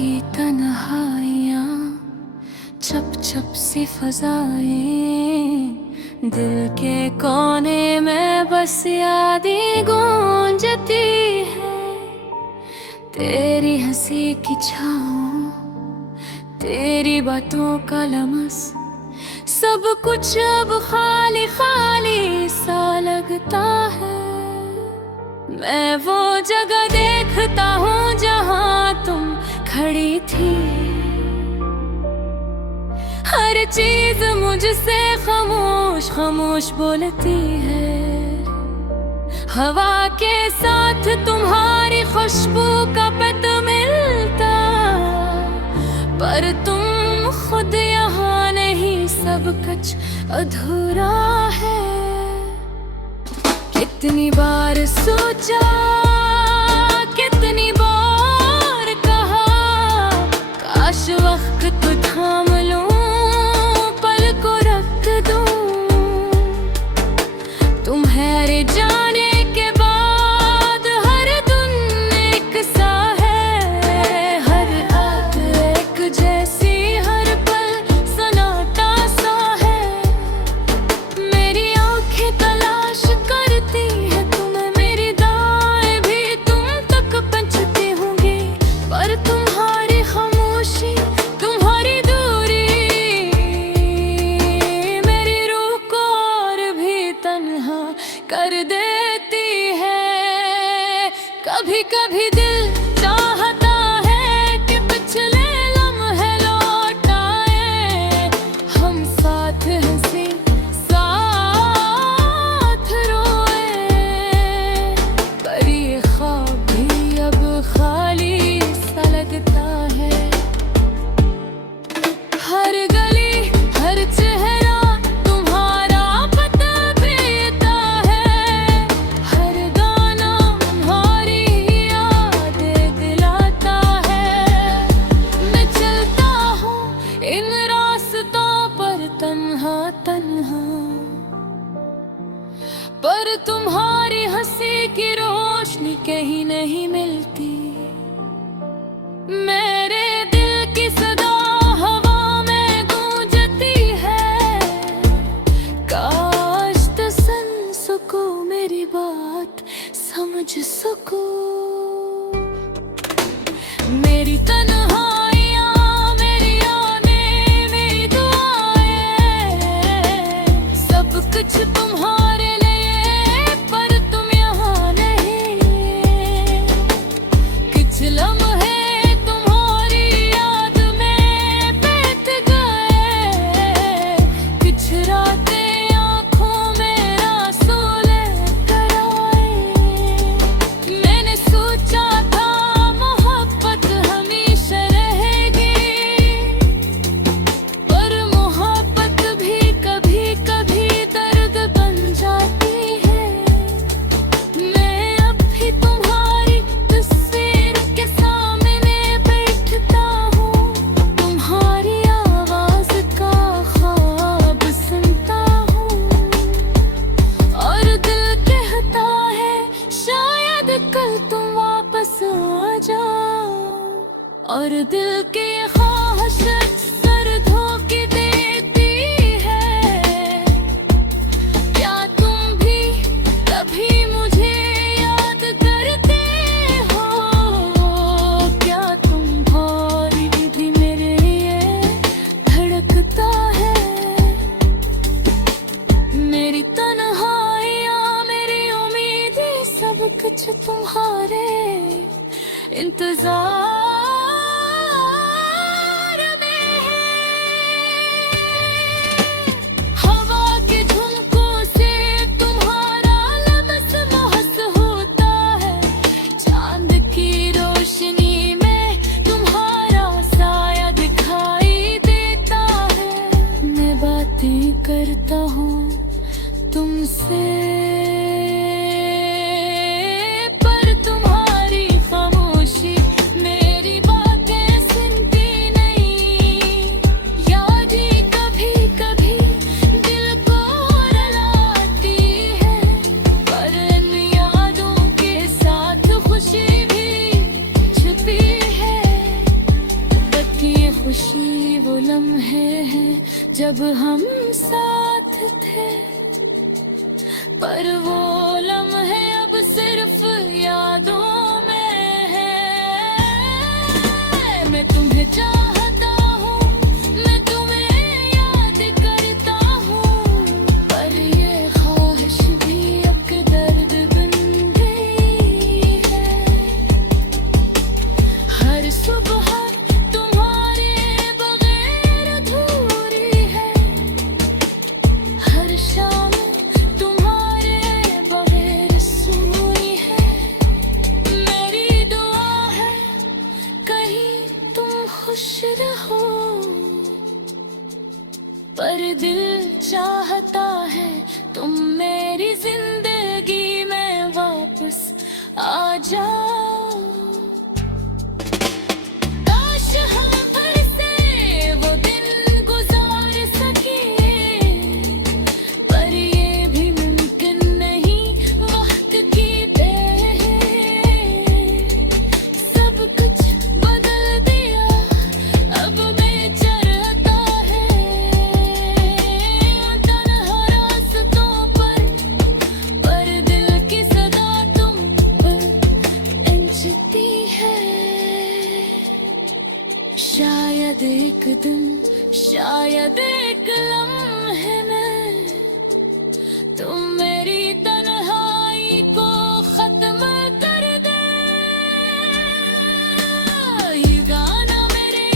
की तन्हाइयाँ, चप चप सी फजाएं, दिल के कोने में बस यादें गूंजती है। तेरी हंसी की छाँव, तेरी बातों का लमस, सब कुछ अब खाली खाली सा लगता है। मैं वो जगह देखता हूँ जहाँ तुम खड़ी थी, हर चीज मुझसे खामोश खामोश बोलती है। हवा के साथ तुम्हारी खुशबू का पता मिलता, पर तुम खुद यहाँ नहीं, सब कुछ अधूरा है। कितनी बार सोचा, कितनी बार कहा, काश वक्त थाम लूं, पल को रख दूं। तुम्हारे जाने के बाद हर दिन एक सा है, हर रात एक जैसी, हर पल सन्नाटा सा है। मेरी आंखें तलाश करती है तुम्हें, मेरी दाएं भी तुम तक पहुंचती होंगी, पर तुम्हारी खामोशी, तुम्हारी दूरी मेरी रूह को और भी तन्हा कर देती है। कभी कभी दिल चाहता है कि पिछले लम्हे लौट आए, हम साथ हंसी साथ रोए, पर ये ख्वाब भी अब खाली सा लगता है। हर गली हर चेहरा तुम्हारा पता देता है, हर गाना तुम्हारी यादें दिलाता है। मैं चलता हूँ इन रास्तों पर तन्हा तन्हा, पर तुम्हारी हंसी की रोशनी कहीं नहीं मिलती। मेरे दिल की सदा हवा में गूंजती है, काश तो सुन सको मेरी बात, समझ सको। मेरी तन्हाइयाँ, मेरी यादें, मेरी दुआएं, सब कुछ तुम्हारे लिए, पर तुम यहाँ नहीं। कुछ लम्हे तुम्हारी याद में बीत गए, कुछ रातें आँखों में आंसू लेकर आए। मैंने सोचा था मोहब्बत हमेशा रहेगी, पर मोहब्बत भी कभी कभी दर्द बन जाती है। मैं अब भी तुम्हारी तस्वीर के सामने बैठता हूँ, तुम्हारी आवाज का ख्वाब सुनता हूँ, और दिल कहता है शायद कल तुम वापस आ जाओ, और दिल की ये ख्वाहिश सर धोके देती है। क्या तुम भी कभी मुझे याद करते हो, क्या तुम्हारी भी मेरे लिए धड़कता है। मेरी तन्हाइयाँ, मेरी उम्मीदें, सब कुछ तुम्हारे इंतजार खुशी वो लम्हे हैं जब हम साथ थे, पर वो लम्हे अब सिर्फ यादों में है। मैं तुम्हें चाहता हूँ, मैं तुम्हें याद करता हूँ, पर ये ख्वाहिश भी एक दर्द बन गई है। हर सुबह तुम्हारे बगैर अधूरी है, हर शाम तुम्हारे बगैर सूनी है। मेरी दुआ है कहीं तुम खुश रहो, पर दिल चाहता है तुम मेरी जिंदगी में वापस आ जाओ। काश हम फिर से वो दिन गुजार सके, पर ये भी मुमकिन नहीं, वक्त की देर है। सब कुछ बदल दिया, अब मैं चलता है तन्हा रास्तों पर दिल की सदा तुम पर इंचती है। शायद एक दिन, शायद एक लम्हे में तुम मेरी तन्हाई को खत्म कर दे। ये गाना मेरे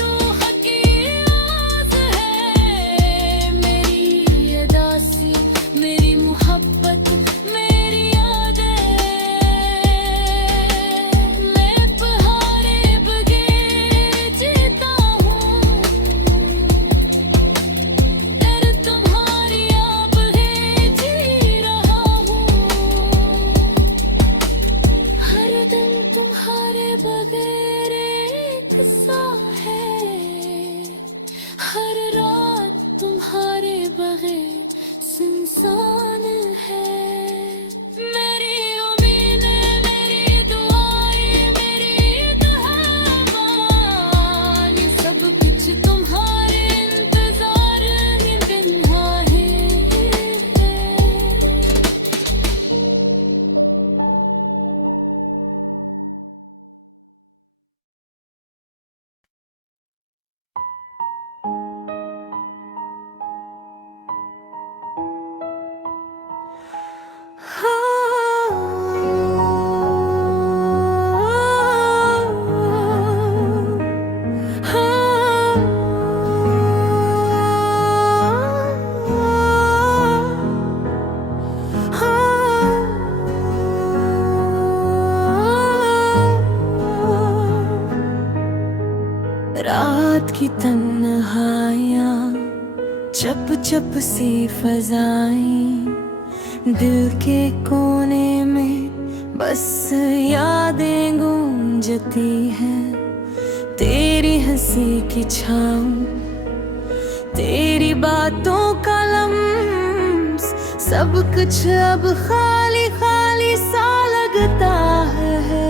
रूह की आवाज़ है, मेरी अदासी, मेरी मोहब्बत, मेरी यादें। मैं तुम्हारे बगैर जीता हूँ, फिर तुम्हारी याद है जी रहा हूँ। हर दिन तुम्हारे बगैर एक सा है, हर रात तुम्हारे बगैर सुनसान है। मेरी उम्मीदें, मेरी दुआएं, मेरी दुआएं, ये सब कुछ तुम्हारे इंतजार में तन्हा है। रात की तन्हाइयाँ, चप चप सी फजाएं, दिल के कोने में बस यादें गूंजती हैं। तेरी हंसी की छाँव, तेरी बातों का लम्स, सब कुछ अब खाली खाली सा लगता है।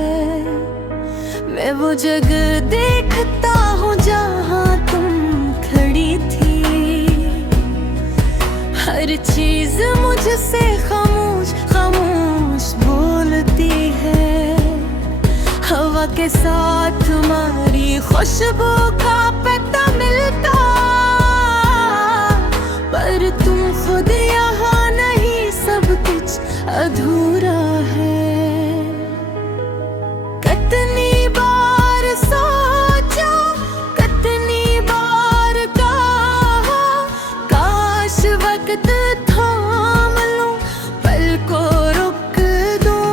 मैं वो जगह देखता हूँ जहाँ तुम खड़ी थी, हर चीज मुझसे खामोश खामोश बोलती है। हवा के साथ तुम्हारी खुशबू का पता मिलता, पर तुम खुद यहाँ नहीं, सब कुछ अधूरा है। कितनी बार सोचा, कितनी बार कहा, काश वक्त थाम लूं, पल को रुक दूं।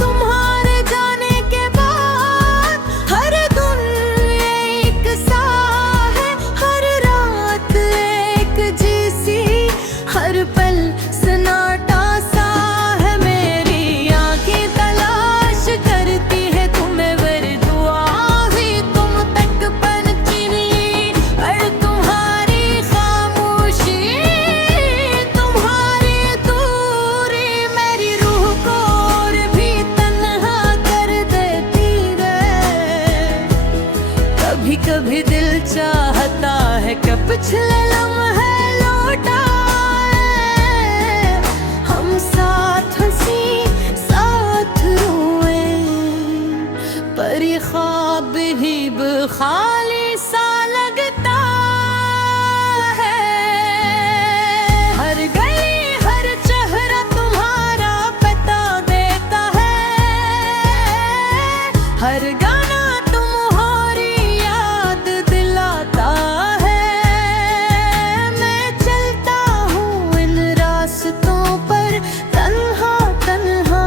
तुम्हारे जाने के बाद हर दुनिया कभी दिल चाहता है कि पिछले लम्हे लौटाए, हम साथ हंसी साथ रोए, पर ये ख्वाब ही खाली सा लगता है। हर गली हर चेहरा तुम्हारा पता देता है, हर गाना तुम्हारी याद दिलाता है। मैं चलता हूँ इन रास्तों पर तन्हा तन्हा,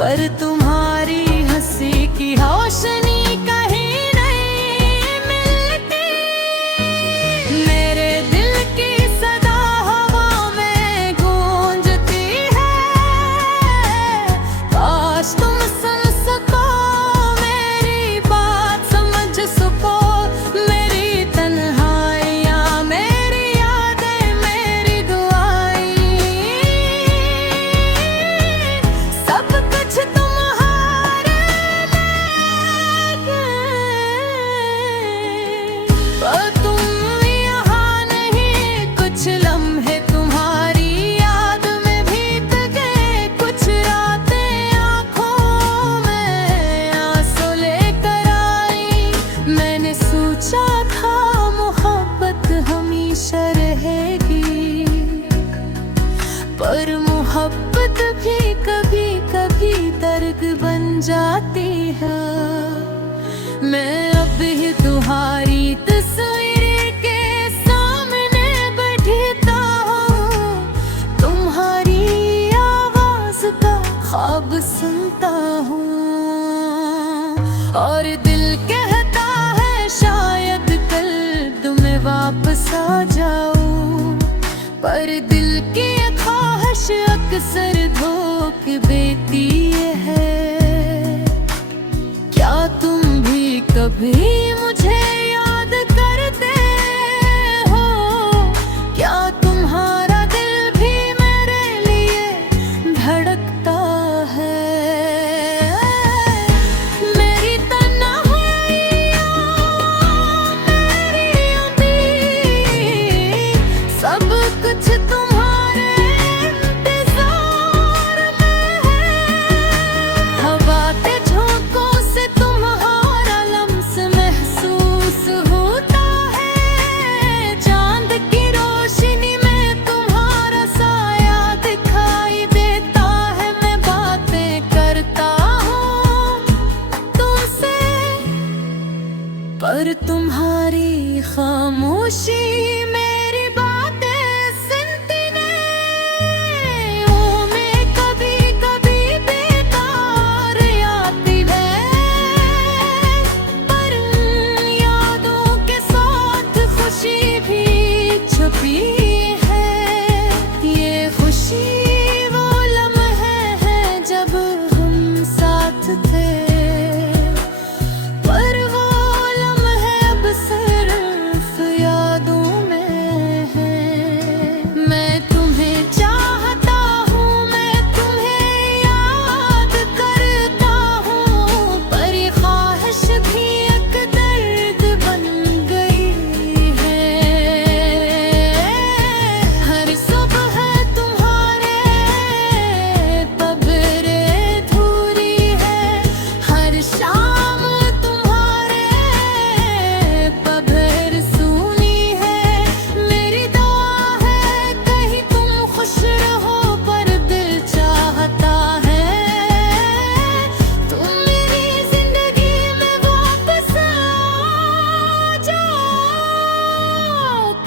पर तुम्हारी हंसी की रोशनी कहीं नहीं मिलती। मेरे दिल की सदा हवा में गूंजती है, काश तुम सुन सको मेरी बात, समझ सको मेरी तन्हाइयाँ, मेरी यादें, मेरी दुआएं। सब कुछ तुम्हारे पर तुम यहाँ नहीं, कुछ लम्हे तुम्हारी याद में बीत गए, कुछ रातें आँखों में आंसू लेकर आई। मैंने सोचा था मोहब्बत हमेशा रहेगी, पर मोहब्बत भी कभी कभी दर्द बन जाती है। मैं अब ही तुम्हारी तस्वीर के सामने बैठता हूँ, तुम्हारी आवाज का ख्वाब सुनता हूँ, और दिल कहता है शायद कल तुम्हें वापस आ जाऊं, पर दिल की ख्वाहिश अक्सर धोखे देती है। क्या तुम भी कभी मुझे याद करते हो? क्या तुम्हारा दिल भी मेरे लिए धड़कता है? मेरी तन्हाइयाँ, मेरी उम्मीद, सब कुछ तुम्हारे इंतजार में है। हवा के झोंकों से तुम्हारा लम्स महसूस होता है, चांद की रोशनी में तुम्हारा साया दिखाई देता है। मैं बातें करता हूँ तुमसे, पर तुम्हारी खामोशी मेरी बातें सुनती नहीं। वो मैं कभी कभी बेकार आती है, पर यादों के साथ खुशी भी छुपी है। ये खुशी वो लम्हे हैं जब हम साथ थे, पर वो लम्हे अब सिर्फ यादों में हैं। मैं तुम्हें चाहता हूँ, मैं तुम्हें याद करता हूँ, पर ये ख्वाहिश भी एक दर्द बन गई है। हर सुबह तुम्हारे पबरे धूरी है, हर शाम तुम्हारे पबर सूनी है। मेरी दुआ है कहीं तुम खुश रहो, पर दिल चाहता है तुम मेरी जिंदगी में वापस आ जाओ।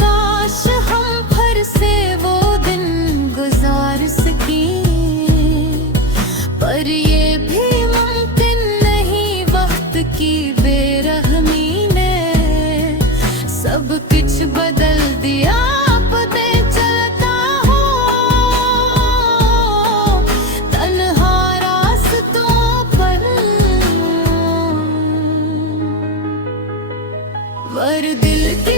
काश हम फिर से वो दिन गुजार सकें, पर ये भी मुमकिन नहीं, वक्त की बेरहमी ने सब कुछ बदल दिया। पते चलता हूँ तन्हा रास्तों पर, पर दिल की